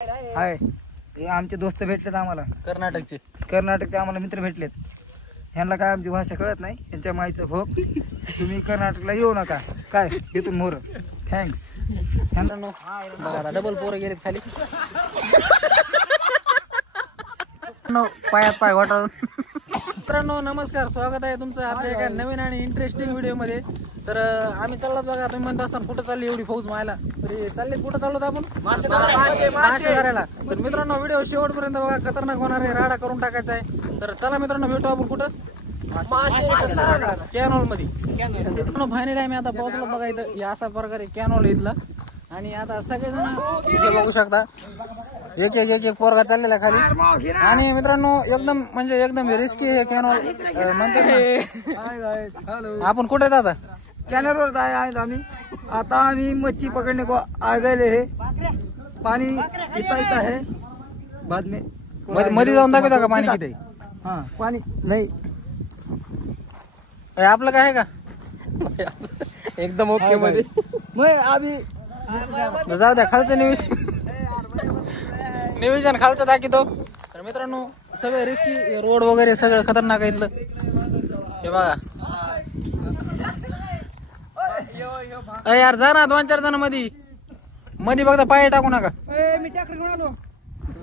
हाय, आमचे दोस्त भेटलेत आम्हाला कर्नाटकचे आम्हाला मित्र भेटलेत. ह्यांना काय आमची भाषा कळत नाही, यांच्या माईचं भोग. तुम्ही कर्नाटकला येऊ नका काय, इथून मोर. थँक्स. डबल पोरं गेलेत खाली. पायात पाय वाटावून. मित्रांनो नमस्कार, स्वागत आहे तुमचं आपल्या एका नवीन आणि इंटरेस्टिंग व्हिडिओ मध्ये. तर आम्ही चाललो बघा, तुम्ही म्हणत असताना कुठं चालली एवढी फौज मायला, तरी चालले कुठं चाललो आपण मासे धरायला. तर मित्रांनो व्हिडिओ शेवटपर्यंत बघा, खतरनाक होणार आहे, राडा करून टाकायचा आहे. तर चला मित्रांनो भेटू आपण कुठं, कॅनॉल मध्ये. फायनली आम्ही आता पोहोचलो बघा इथं, असा प्रकारे कॅनॉल इथला. आणि आता सगळेजण बघू शकता, एक एक पोरगा चाललेला खाली. आणि मित्रांनो एकदम म्हणजे एकदम रिस्की हे कॅनॉल म्हणते. आपण कुठे आहेत आता? कॅनलवर आहेत आम्ही. आता आम्ही मच्छी पकडणे को आ गए हे. पाणी इथं आहे. बाद में मध्ये जाऊन दाखवता का पाणी किती? हा, पाणी नाही. आपलं काय आहे का एकदम ओके मध्ये? जाऊ द्या, खालचं नियोजन खालचं दाखवतो. तर मित्रांनो सगळं रिस्की, रोड वगैरे सगळं खतरनाक आहे इथलं. हे बघा यार, जा ना 2-4 जण मध्ये बघता, पाय टाकू नका. मी ट्रॅक्टर घेऊन आलो,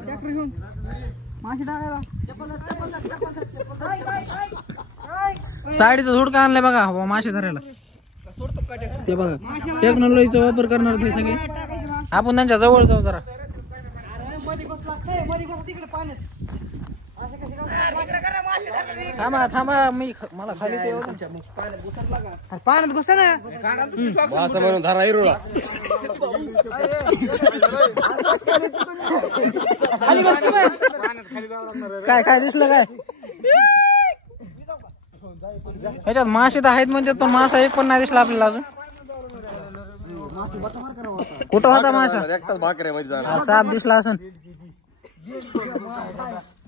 ट्रॅक्टर घेऊन मासे टाकायला. साडीचं झुडका आणलंय बघा मासे धरायला. ते बघा टेक्नॉलॉजीचा वापर करणार ते सगळे. आपण त्यांच्या जवळ जाऊ जरा. थांबा मला खाली पाण्यात घुसा ना म्हणून धरा इरुळा. काय दिसलं काय ह्याच्यात? मासे तर आहेत म्हणजे, पण मासा एक पण नाही दिसला आपल्याला अजून. कुठं होता मासा? एकटाच भाकरे मध्ये जाणार. साप दिसला असून.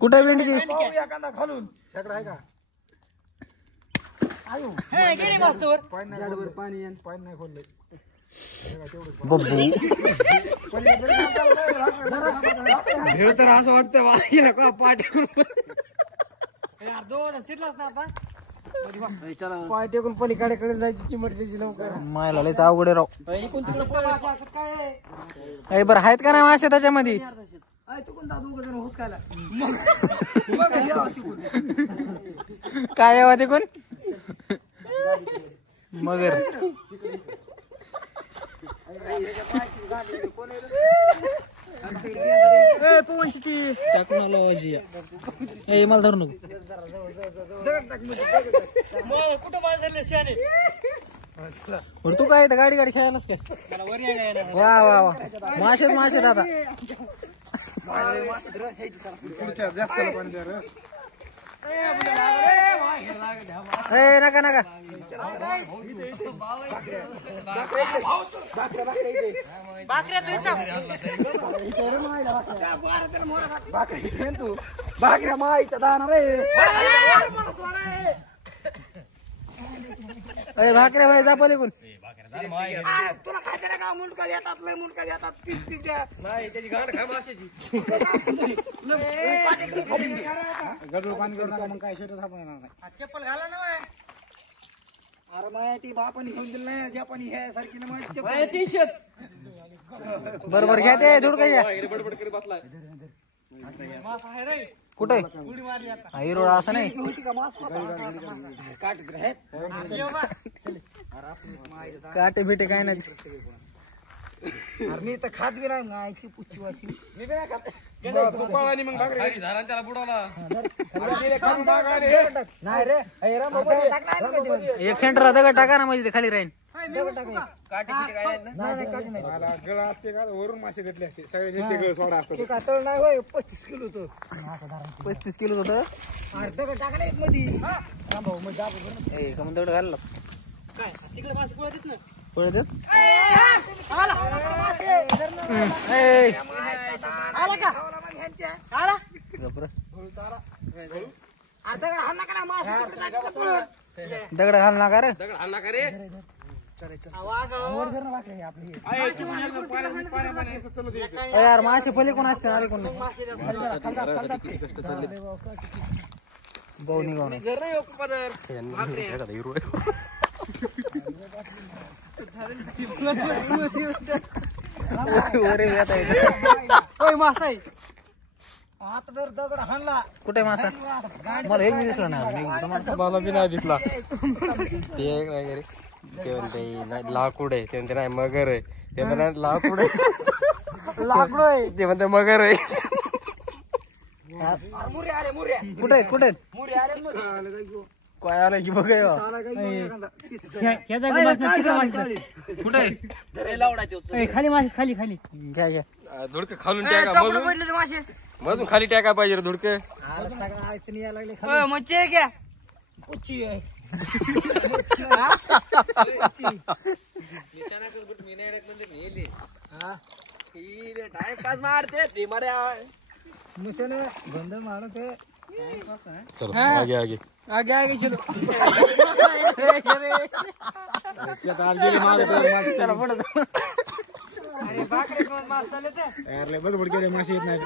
कुठे भेंडकी? खालून भेळ तर असं वाटतं पाठ पाय टेकून पलीकडे जायची चिमट त्याची लवकर. मायला लयच अवघड आहे राव. बरं आहेत का नाही मासे त्याच्यामध्ये? काय यावा तिकून मगर. टेक्नॉलॉजी मला धरू नको. तू काय गाडी खेळायलास काय? वा मासेच दादा. नका भाकऱ्या माईचा दाना रे. भाकऱ्या भाई जा पलीकडून. तुला खायचं ना का? मुंडका देतात, लय मुंडका देतात. पीस द्या. त्याची गाठ खा माशाची. गडूळ पाणी करू नका, मग काय शेट सापडणार नाही. चप्पल घाला ना. अरे माय ती बापानी घेऊन दिलं नाही, ज्या पाणी हे सारखी ना माझी बरोबर घ्या ते धुड काय घ्या. बडबड करीत बसलाय. कुठे हिरोळा असं नाही. काटे बिटे काय नाही. मी तर खात बी नाही गायची पुच्छी वाशी. त्याला बुडाला. नाही रे, एक सेंटर दगड टाका ना, म्हणजे ते खाली राहील. गळा असते का वरून मासे घेतले असते सगळे सोडा असतात. 35 किलो होतं. 35 किलो होतं. दगड टाका नाही मध्ये. दगड घालला पळत येत. दगड घाल नका रे. दगड हाल नका रे. यार मासे पहिले कोण असते आले कोण भाऊ निघाव नाही आता जर दगड हाणला कुठे मासा मला एक दिसला नाही मला बी नाही दिसला ते एक नाही रे ते म्हणते लाकूड आहे ते म्हणते नाही मगर आहे ते म्हणते नाही लाकूड आहे लाकूड आहे ते म्हणते मगर आहे कुठे कुठे काय आलं की बघ कुठे खाली मासे खाली खाली घ्या घ्या धुडक खालून टाका मधून खाली टाका पाहिजे रे धुडक सगळं अडचणी यायला लागले मच्छी आहे क्या उच्ची आहे टाइमपास मारते ते मरे मिशन बंद मारत आहे चलो आगे आगे आगे आगे चलो मासे येत नाही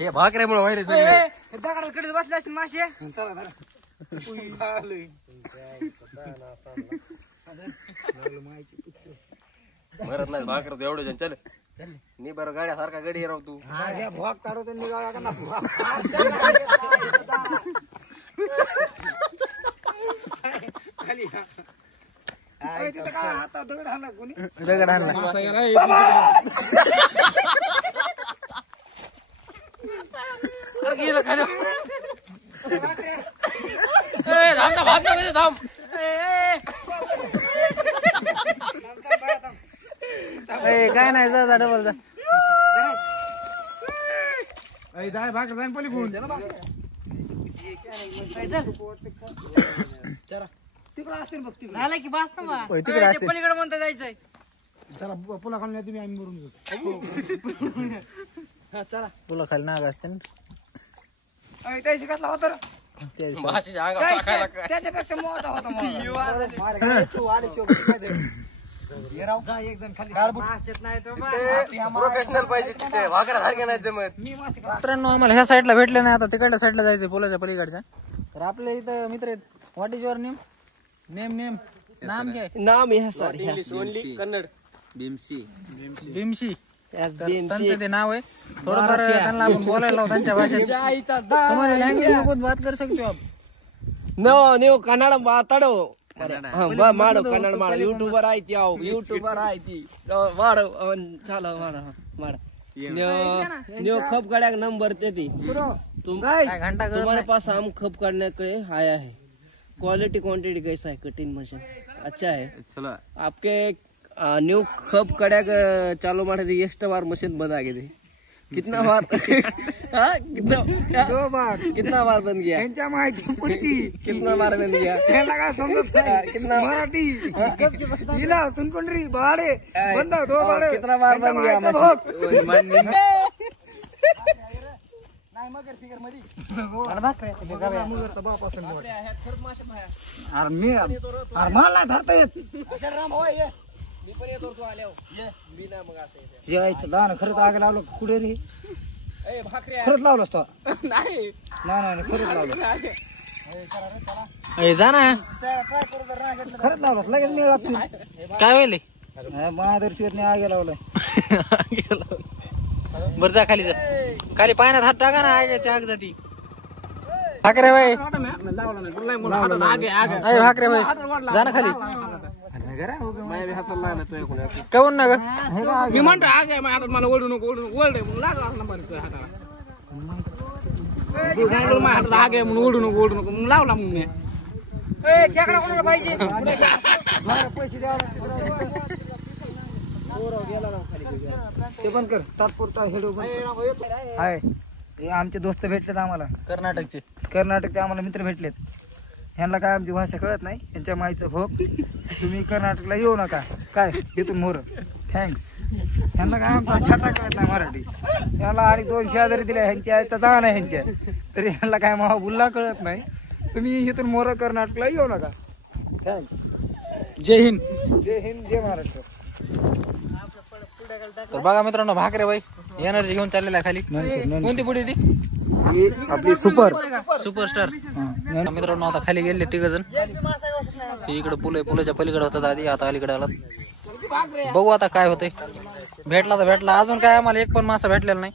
हे भाकऱ्यामुळे व्हायरे दगडाकडे बसले असतील मासे मरत नाही भाकर एवढं जण चल नी बरं गाड्या सारखा गडी राव तू भोग काढतो निघाला का ना तिथं काय आता दगड हाणला कोणी दगड आणला काय नाही जा डबल जा जाय भाकर जाईन पलीकडून तिकडं असतील बघ तिकडे झाला की बास तिकडे असते पलीकडे म्हणता जायचंय चला पुला खालून या तुम्ही आम्ही मरून घेऊ चला तुला खाली नाग असते ना त्याची कसला होता भाषेच्या अंगावर टाकायला काय त्याच्यापेक्षा मोठा होता तू आले एक जण खाली प्रोफेशनल पाहिजे तिथे भाकऱ्या सारख्या नाही जमत मित्रांनो आम्हाला ह्या साईडला भेटले नाही आता तिकडल्या साईडला जायचं पुलाच्या पलीकडच्या तर आपल्या इथं मित्र आहेत what is your name name name नाम काय नाम है सर इंग्लिश ओनली कन्नड भीमशी त्यांचं ते नाव आहे थोडंफार त्यांना आपण बोलायला लावू त्यांच्या भाषेत तुम्हाला लँग्वेज नको बात कर सकते हो आप ನೀವು ಕನ್ನಡ ಮಾತಾಡೋ ಮಾಡು ಕನ್ನಡ ಮಾಡು ಯೂಟ್ಯೂಬರ್ ಆಯ್ತಿ ಅವು ಯೂಟ್ಯೂಬರ್ ಆಯ್ತಿ ಮಾಡು ಚಾಲು ಮಾಡು ಮಾಡು ನೀವು खप काढ्या नंबर देती तुम्हारे पास हम खप काटने के लिए आया है क्वालिटी क्वांटिटी कैसा है कटिंग मशीन अच्छा है चलो आपके न्यू खप काढ्या चालू ಮಾಡಿದ್ರೆ ಎಷ್ಟು ಬಾರ್ मशीन बंद आगे कितना बार हाँ दो बार कितना बार बन गया त्यांच्या माहिती पुढची कितना बार बन गया त्याला काय समजत नाही कितना मराठी हिला सुनकुंडरी बाडे बंद दो बाडे कितना बार बन गया नाही मगर फिगर मध्ये मला धरता येत मी पण येतो तू आल्यावर मी ना मग असं यायचं लहान खरंच आग लावलं कुठे रे ए भाकऱ्या खरंच लावलं तो नाही नाही खरंच लावलं जा ना खरंच लावलं लगेच मिळ लागतो काय होईल महादर्शीवरने आगे लावलं बर जा खाली जा खाली पाण्यात हात टाका ना आग्याच्या आग जाती भाकरे बाई भाकरे बाई जा ना खाली काऊन ना ग मी म्हणतो आगे मला ओढू नको ओढ लागला हातात आगे म्हणून ओढू नको मग लावला मग मी खेकडा कोणाला पाहिजे पैसे द्यावं ते पण कर तात्पुरता हेडो हाय आमचे दोस्त भेटलेत आम्हाला कर्नाटकचे आम्हाला मित्र भेटलेत ह्यांना काय आमची भाषा कळत नाही यांच्या माईचं भोग तुम्ही कर्नाटकला येऊ नका काय इथून मोर थँक्स ह्यांना काय आमचा छाटा कळत नाही मराठी ह्याला आणि 200 आजारी दिल्या ह्यांच्या आईचा दान आहे ह्यांच्या तरी ह्यांना काय महा बुल्ला कळत नाही तुम्ही इथून मोर कर्नाटकला येऊ नका थँक्स जय हिंद. जय हिंद जय महाराष्ट्र. तर बघा मित्रांनो भाकरे बाई एनर्जी घेऊन चाललेला आहे खाली. कोणती पुढे ती ही आपली सुपर सुपरस्टार. मित्रांनो आता खाली गेले तिघ जण. इकडे पुलाच्या पलीकडे होतात आधी, आता अलीकडे आला. बघू आता काय होतंय. भेटला तर भेटला, अजून काय आम्हाला एक पण मासा भेटलेला नाही.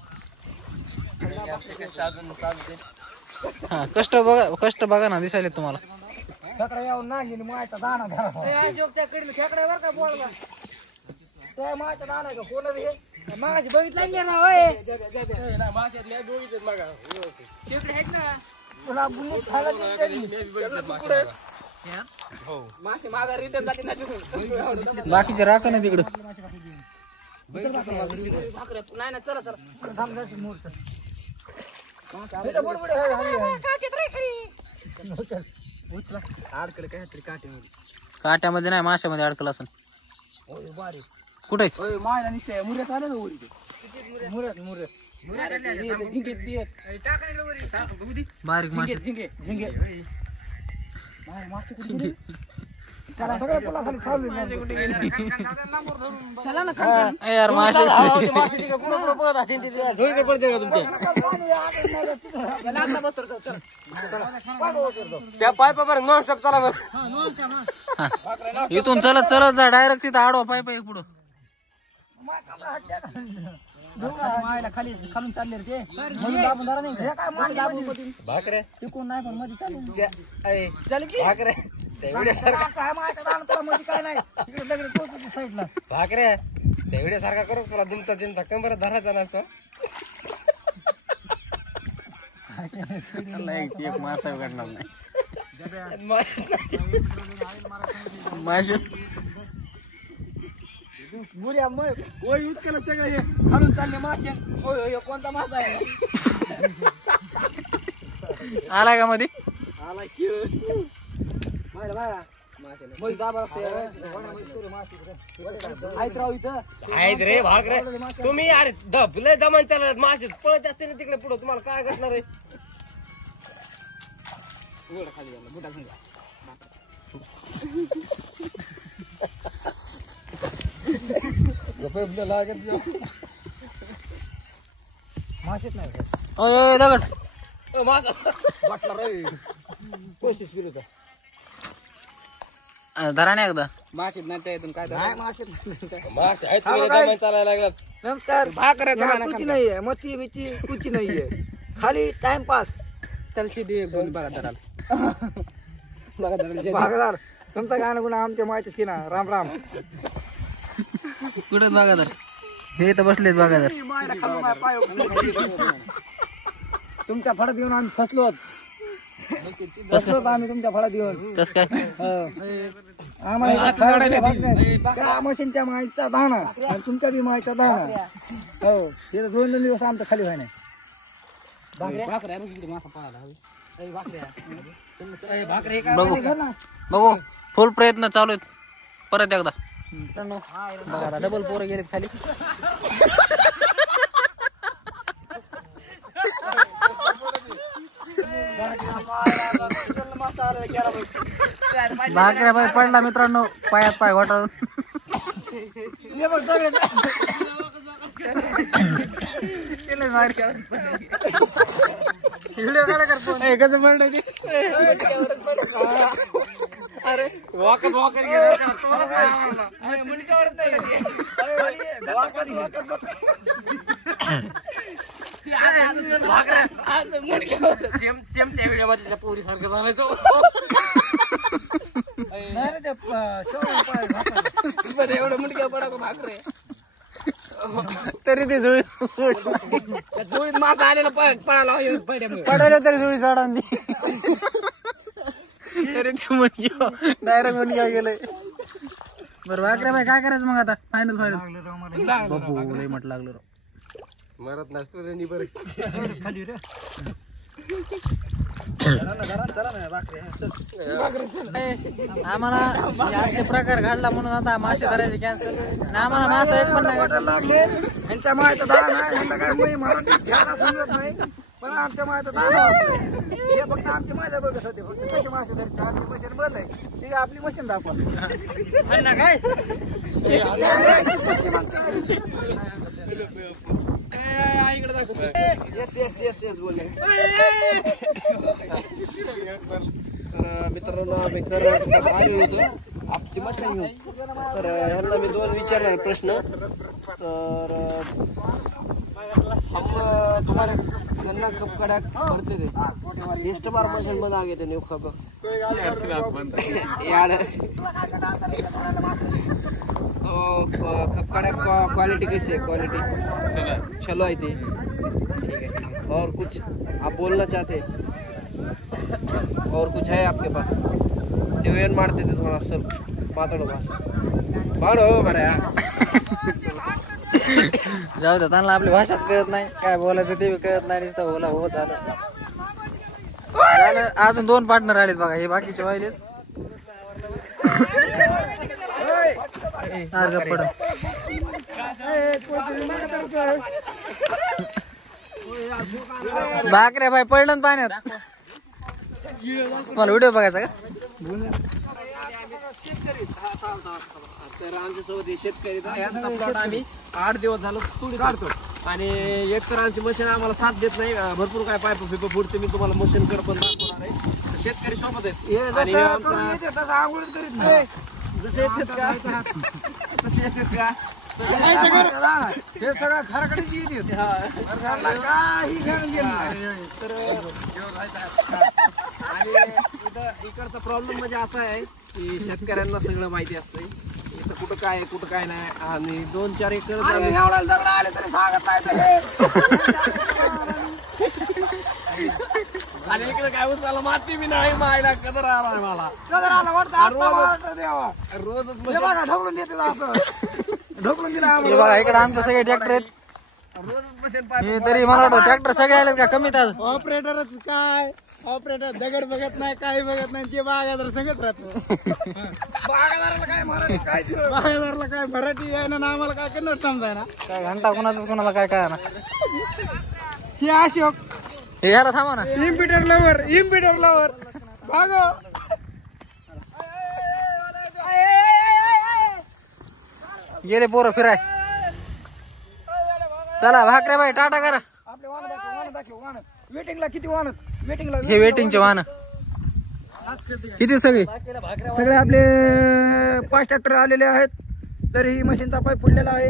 हा कष्ट बघा ना दिसायले तुम्हाला. खेकडा येऊन नाही मायचा दाना धरा. खेकड्यावर काय बोलला त्या मायचा दाना का कोण माझी बघितला ना होय. तुला बुलूक खायला बाकीचे राखा ना तिकडं. काट्यामध्ये नाही माशामध्ये अडकला असं. कुठे बारीक मासे. यार मासे त्या पायपावर नॉन स्टॉप चला बरं. इथून चलत चलत जा डायरेक्ट तिथं आडवा पाय पुढं. मायला खाली खालून चालले रे ते म्हणून दाबून धरा नाही. काय मासे दाबून भाकरे टिकून नाही पण मध्ये चालू भाकरे काय मायचा दाना तुला मध्ये काय नाही. इकडे दगड टोचतो साईडला. भाकरे त्या व्हिडिओ सारखा करू तुला दुमता कंबरत धरायचा नसतो. एक मासा उघडणार नाही. मासे बुड्या मग वर यूज केलं सगळं हे खालून चालले मासे. होय कोणता मासा आहे. आला का मध्ये. आला की मायला मग दाबा आहेत राव इथं आहेत रे भाकरे. तुम्ही अरे लय दमान चालत मासे पळत असते ना तिकडे पुढे तुम्हाला काय घटणार आहे. मासेच नाही ओय दगड मासा वाटला रे 35 किलो धरा नाही एकदा. मासेत नाही त्यातून काय नाही मासेत मासे आहेत दमान चालायला लागलात. नमस्कार. कुछ नहीं है मच्छी बिच्छी कुछ नहीं है खाली टाइम पास. चल सीधी एक दोन बागादार तुमचं गाणं गुणा आमच्या माहितीच ना. राम राम. कुठे बागादार हे तर बसलेत बागादार. तुमच्या फळात येऊन आम्ही फसलो आम्ही तुमच्या फळात येऊन. कस काय आम्हाला मशीनच्या माईचा दाना आणि तुमच्या बी माईचा दाना. हो हे 2 दिवस आमचं खाली व्हाय नाही. बघू फुल प्रयत्न चालू आहेत. परत एकदा बघा डबल पोरं गेलेत खाली. भाकऱ्या पाय पडला मित्रांनो पायात पाय घोटाळून. कसं पडलं अरे वाकत सेम त्या व्हिडिओ मध्ये पोरी सारखं झालं. एवढं मुंडक्या पडा भाकरे तरी ते जुळी जुळीत मासा आलेला पळाला पडवलं तरी जुळी सोडा तरी ते मुंडक्या डायरेक्ट मुंडक्या गेलंय. बरं भाकऱ्या बाई काय करायचं मग आता. फायनल लय म्हट लागलो राव. मरत नसतो रे बरं खाली रे. आम्हाला असे प्रकार घडला म्हणून आता मासे धरायचे कॅन्सल आणि आम्हाला मासा एक पण नाही भेटला. लागले यांच्या मायाचं दान आहे, यांना काय मुली मराठी ध्याना समजत नाही, पण आमच्या मायाचं दान वाचलंय. हे फक्त आमची माझ्या बघत होते, फक्त कशी मासे धरते आमची मशीन बंद आहे, ती आपली मशीन दाखवा काय. येस बोलले. तर मित्रांनो आम्ही कर्नाटकात आलेलो होतो आमची मशीन घेऊन. तर ह्यांना मी 2 विचारणार प्रश्न. तर हम तुम्हारे गन्ना कब कड़ा करते थे? इस्तेमाल मशीन बना गए थे न्यू खब यार. खपकाड़ा क्वालिटी कैसी है? क्वालिटी चलो आई थी. ठीक है. और कुछ आप बोलना चाहते? और कुछ है आपके पास? निवेदन मारते थे थोड़ा सर माताड़ो भाषा मारो बऱ्या. जाऊ दे, त्यांना आपली भाषाच कळत नाही, काय बोलायचं ते बी कळत नाही, नुसतं बोला हो झालं. अजून 2 पार्टनर आलेत बघा, हे बाकीचे वाहिलेच. भाकऱ्या भाई पडलं ना पाण्यात. मला व्हिडिओ बघायचा का? तर आमच्यासोबत शेतकरी यांचा प्लॉट आम्ही 8 दिवस झालं तुडी काढतो आणि एक तर आमची मशीन आम्हाला साथ देत नाही. भरपूर काय पाईप फिप फुटते, मी तुम्हाला मशीन कडे पण दाखवणार आहे. तर शेतकरी सोबत आहेत आणि आंघोळीच करीत नाही. जसे येतात का तसे येतात का हे सगळं घराकडेच येते, काही घेणं देणं नाही. तर आणि इकडचा प्रॉब्लेम म्हणजे असा आहे की शेतकऱ्यांना सगळं माहिती असतंय इथं कुठं काय कुठं काय नाही. आणि 2-4 एकर एवढा दगड आले तरी सांगत नाही. आणि इकडे काय उसाला माती बी नाही मायला कदर आलाय मला. कदर आला वाटतं देवा, रोजच बघा ढकलून देते असं ढकलून दिला. हे बघा इकडे आमचे सगळे ट्रॅक्टर आहेत. मशीन हे तरी मला वाटतं ट्रॅक्टर सगळे आलेत का कमी तास. ऑपरेटरच काय, ऑपरेटर दगड बघत नाही, काही बघत नाही, ते बागायदार सगळंच राहतो. बागायदाराला काय मराठी काय बागायदारला काय मराठी आहे ना, आम्हाला काय कन्नड समजाय ना. काय घंटा कोणाचं कोणाला काय काय ना. हे अशोक हे याला थांबा ना. इम्पिटर लवर भागो. गेले पोरं फिराय. चला भाकरे बाई टाटा करा. आपले वाहन दाखव वाहन. वेटिंगला किती वाहन? वेटिंगला हे वेटिंगचे वाहन किती सगळे सगळे आपले 5 ट्रॅक्टर आलेले आहेत. तरी ही मशीनचा पाईप फुटलेला आहे.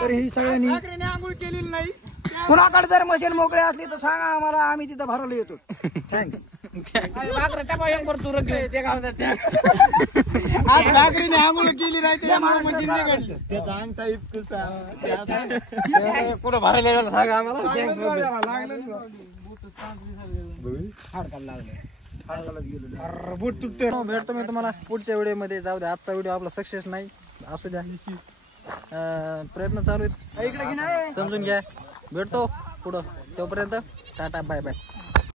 तरी ही सगळ्यांनी आंघोळ केलेली नाही. कुणाकडे जर मशीन मोकळे असली तर सांगा आम्हाला, आम्ही तिथं भरायला येतो. थँक्स. आज भाकरीने आंघोळ केली नाही, त्याच्यामुळे मशीन बिघडली. त्याचा अंगठा इतकसा कुठं भरायला सांगा आम्हाला. बोट तुटते. भेटतो मी तुम्हाला पुढच्या व्हिडिओ मध्ये. जाऊ द्या, आजचा व्हिडिओ आपला सक्सेस नाही असू द्या, प्रयत्न चालू आहेत, समजून घ्या. भेटतो पुढं, तोपर्यंत टाटा बाय बाय.